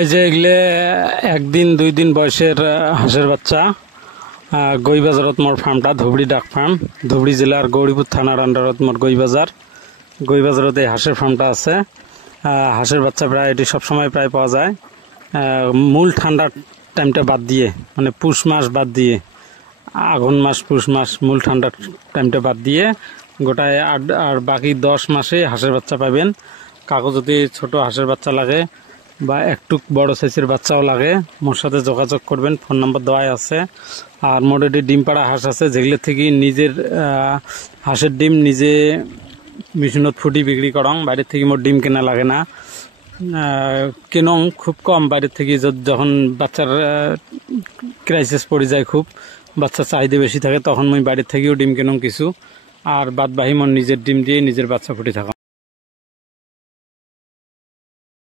এই যে এগুলো একদিন দুই দিন বয়সের হাঁসের বাচ্চা। গইবাজারত মোর ফার্মটা ধুবড়ি ডাক ফার্ম, ধুবড়ি জেলার গৌরীপুর থানার আন্ডারত মোর গইবাজারত এই হাঁসের ফার্মটা আছে। হাঁসের বাচ্চা প্রায় এটি সবসময় প্রায় পাওয়া যায়। মূল ঠান্ডার টাইমটা বাদ দিয়ে, মানে পুষ মাস বাদ দিয়ে, আঘন মাস পুষ মাস মূল ঠান্ডার টাইমটা বাদ দিয়ে গোটায় আর বাকি 10 মাসে হাঁসের বাচ্চা পাবেন। কাগজ যদি ছোট হাঁসের বাচ্চা লাগে বা একটু বড় সাইজের বাচ্চাও লাগে, মোর সাথে যোগাযোগ করবেন, ফোন নাম্বার দেওয়াই আছে। আর মোটামুটি ডিম পাড়া হাঁস আছে, যেগুলো থেকে নিজের হাঁসের ডিম নিজে মেশিনত ফুটি বিক্রি করং। বাইরের থেকে মোর ডিম কেনা লাগে না, কেনং খুব কম বাইরের থেকে। যখন বাচ্চার ক্রাইসিস পড়ে যায়, খুব বাচ্চার চাহিদা বেশি থাকে, তখন মই বাইরের থেকেও ডিম কেনং কিছু। আর বাদ বাহি মোর নিজের ডিম দিয়ে নিজের বাচ্চা ফুটে থাকা।